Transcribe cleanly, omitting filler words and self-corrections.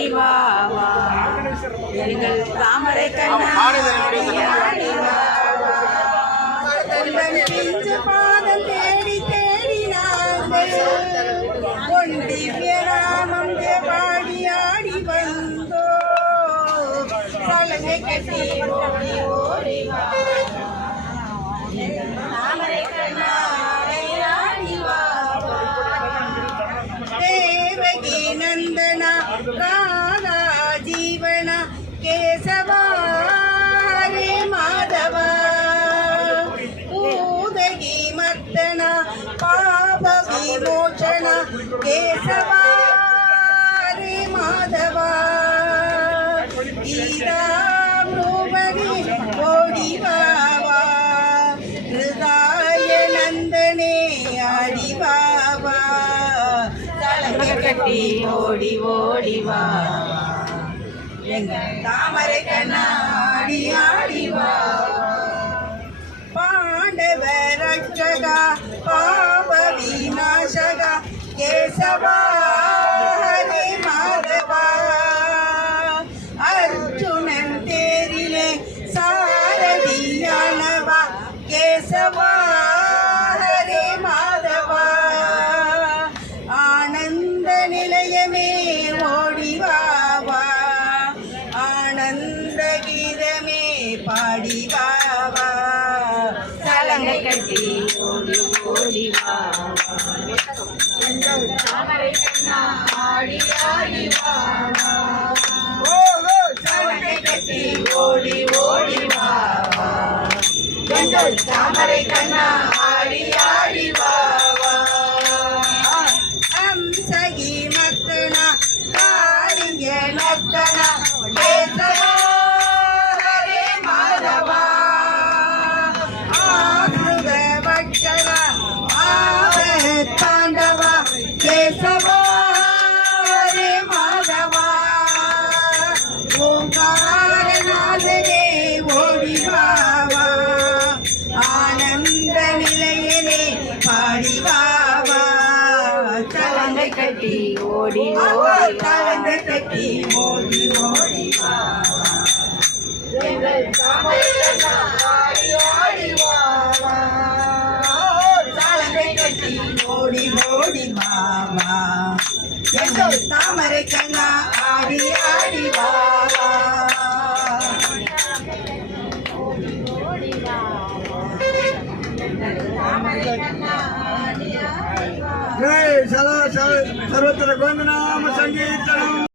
ஆடி வா வா எங்கள் தாமரை கண்ணா ஆடி வா பிஞ்சு பாதம் தேடி தேடி நாங்கள் பொன் திவ்ய ராமம் பாடி ஆடி வந்தோ சலங்கை கட்டி ஓடி ஓடி வா தாமரை கண்ணா ஆடி வா தேவகி நந்தனா ராதா ஜீவனா கேசவா ஹரே மாதவா ஊதகி மர்தனா பாப விமோச்சனா கேசவா ஹரே மாதவா கீதாமృபதி ஓடி வாவா ஹிருதய நந்தனே ஆடி வாவா சலங்கை கட்டி ஓடி ஓடி வா எங்கள் தாமரை கண்ணா ஆடி ஆடி வா பாண்டவ ரட்சகா பாப விநாசகா கேசவா ஹரே மாதவா அர்ஜுனன் தேரிலே சாரதியானவா கேசவா ஹரே மாதவா ஆனந்த நிலையமே ஓடி வாவா ஆனந்த கீதமே பாடி வாவா சலங்கை கட்டி ஓடி ஓடி வாவா தாமரை கண்ணா ஆடி ஆடி வாவா சலங்கை கட்டி ஓடி ஓடி வாவா எங்கள் தாமரை கண்ணா ஆடி ஆடி வாவா சகி மத்தனா காரிங்க நத்தனா கேசவா ஹரே மாதவா ஆசுர வட்சனா ஆவ தாண்டவா கேசவா ஹரே மாதவா ஓங்காரநாதனே ஓடி வாவா ஆனந்த நிலையனே பாடி வாவா சலங்கை கட்டி ஓடி ஓடி சலங்கை கட்டி ஓடி ஓடி வா எங்கள் தாமரை கண்ணா ஆடி ஆடி வா சலங்கை கட்டி ஓடி ஓடி வா எங்கள் தாமரை கண்ணா ஆடி ஆடி வா தாமரை கண்ணா ஆடி ஆடி வா सर्वत्र गोविंद नाम संकीर्तनम